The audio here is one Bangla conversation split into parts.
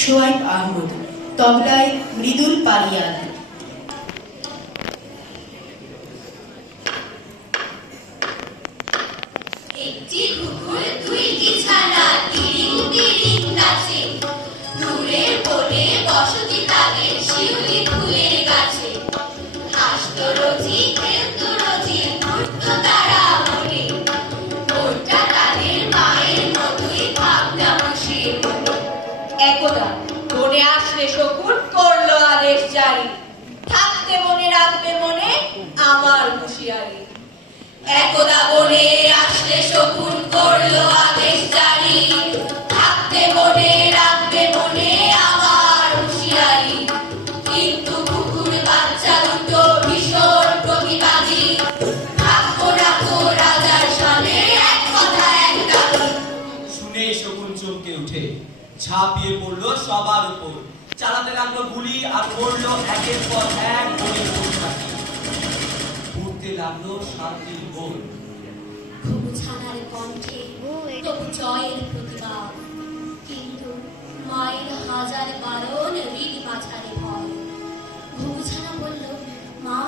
সোয়াইব আহমদ, তবলায় মৃদুল পালিয়ান। একটি কুকুর দুইটি ছানা তিরিং তিরিং নাচে, দূরের বনে বসতি তাদের শিউলি ফুলের গাছে। হাসতো রোজি খেলতো রোজি ঘুরতো তারা মনে, মনটা তাদের মায়ের মতোই ভাবনা বসে মনে। একদা বনে আসলে শকুন করলো আদেশ জারি, থাকতে মনে রাখবে মনে আমার হুঁশিয়ারি। একদা বনে আসলে শকুন করলো আদেশ জারি, থাকতে মনে রাখবে মনে আমার হুঁশিয়ারি। কিন্তু কুকুর বাচ্চা দুটো ভীষণ প্রতিবাদী, থাকবো না তো রাজার সামনে এক কথা এক দাবি। শুনে শকুন চমকে উঠে ঝাঁপিয়ে পড়লো সবার উপর, চালাতে লাগলো গুলি আর পড়লো একের পর এক বনের পশুপাখি। উঠতে লাগলো শান্তির বোন। ঘুঘু ছানার কণ্ঠে তবু জয়ের প্রতিবাদ, কিন্তু মায়ের হাজার বারণ রিড মাঝারে ভয়। ঘুঘু ছানা বলল, মা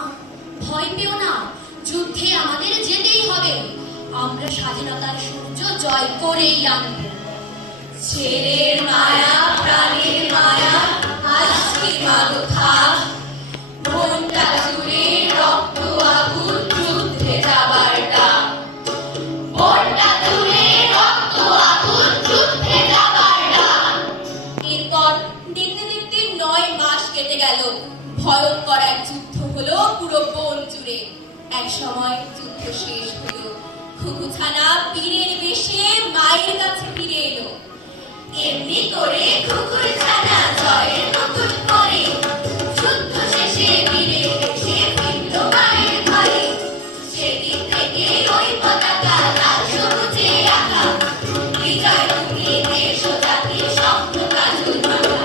ভয় পেও না, যুদ্ধে আমাদের যেতেই হবে, আমরা স্বাধীনতার সূর্য জয় করেই আনব। ছেলের মায়া প্রাণের মায়া আজকে মাগো থাক, মনটা জুড়ে রক্ত আগুন যুদ্ধে যাবার ডাক। মনটা জুড়ে রক্ত আগুন যুদ্ধে যাবার ডাক। এরপর দেখতে দেখতে 9 মাস কেটে গেল, ভয়ঙ্কর এক যুদ্ধ হলো পুরো বন জুড়ে। এক সময় যুদ্ধ শেষ হলো, ঘুঘু ছানা বীরের বেশে মায়ের কাছে ফিরে এলো। এমনি করে ঘুঘুর ছানা জয়ের মুকুট পরে, যুদ্ধ শেষে বীরের বেশে ফিরল মায়ের ঘরে। সেদিন থেকে ওই পতাকা লাল সবুজে আঁকা, বিজয় তুমি দেশ ও জাতির স্বপ্ন কাজল ভাঙা।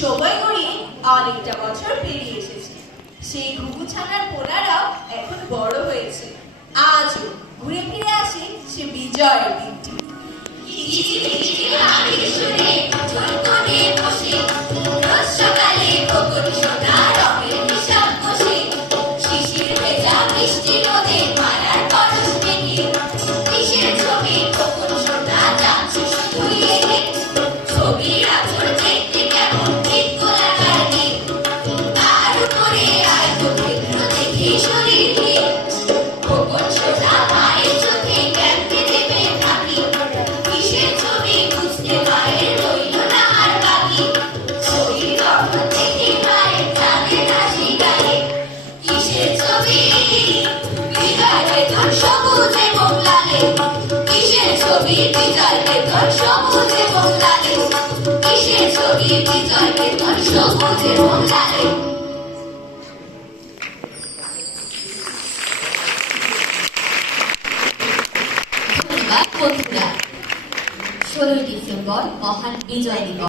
সময় গড়িয়ে অনেকটা বছর পেরিয়ে এসেছে, সেই ঘুঘু ছানার পোনারাও এখন বড় হয়েছে। আজও ঘুরে ফিরে আসে সে বিজয়ের দিনটি। কিচিরমিচির হাড়ির সুরে ঝুলকনে বসে, রোজ সকালে বকুল সোনা রঙের হিসাব বসে। শিশির ভেজা বৃষ্টি রোদে মালার পরশ মেঘে, কিসের ছবি বকুল সোনা যাচ্ছে শুধুই এগে। ছবির আঁচড় দেখতে কেমন ঠিক গোলাকার দিন, তার উপরে আর ক্ষেত্র দেখে শরীর দিয়ে। বকুল সোনা মায়ের চোখে কেমনে দেবে থাকি, কিসের ছবি বুঝতে মায়ের রইল না আর বাকি। ছবির গঠন দেখে মায়ের জানে না শিকারে, কিসের ছবি বিজয় বেতন সবুজ এবং লালে। কিসের ছবি বিজয় বেতন সবুজ এবং লালে। কিসের ছবি বিজয় বেতন সবুজ এবং লালে। ধন্যবাদ বন্ধুরা। 16 ডিসেম্বর মহান বিজয় দিবস।